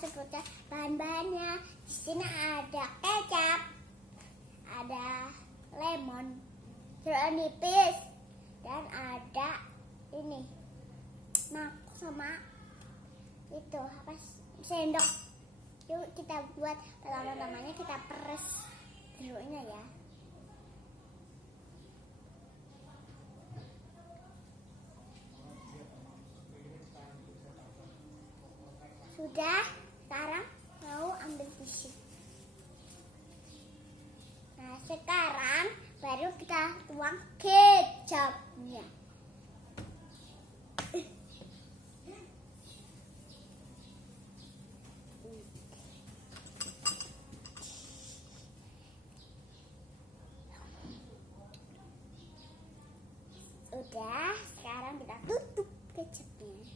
sebutkan bahan-bahannya. Di sini ada kecap, ada lemon, jeruk nipis, dan ada ini mangkok sama itu apa sendok. Yuk kita buat. Pertama-tamanya kita peres jeruknya ya. Sudah, sekarang mau ambil tisu. Nah, sekarang baru kita tuang kecapnya. Udah, sekarang kita tutup kecapnya.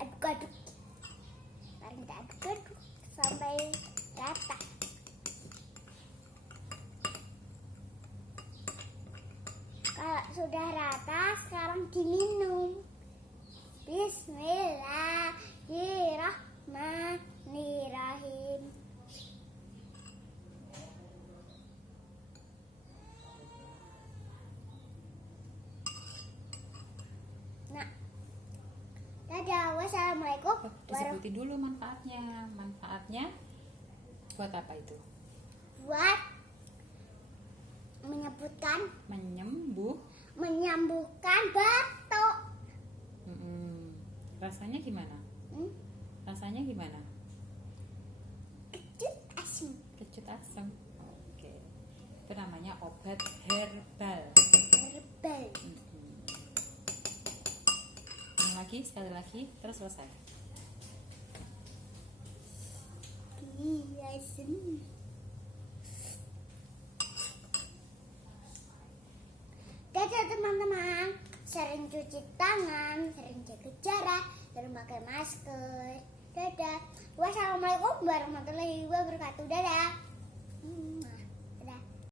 Aduk-aduk. Sekarang kita aduk-aduk sampai rata. Kalau sudah rata, sekarang diminum. Bismillahirrahmanirrahim. Nah, dadah, wassalamualaikum. Disebutin dulu manfaatnya. Manfaatnya buat apa itu? Buat menyembuhkan batuk. Rasanya gimana? Rasanya gimana? Kecut asam. Kecut asam. Oke. Itu namanya obat herbal. Herbal. Sekali lagi, terus selesai. Asam. Dadah teman-teman, sering cuci tangan, sering jaga jarak, sering pakai masker. Dadah. Wassalamualaikum warahmatullahi wabarakatuh. Dadah.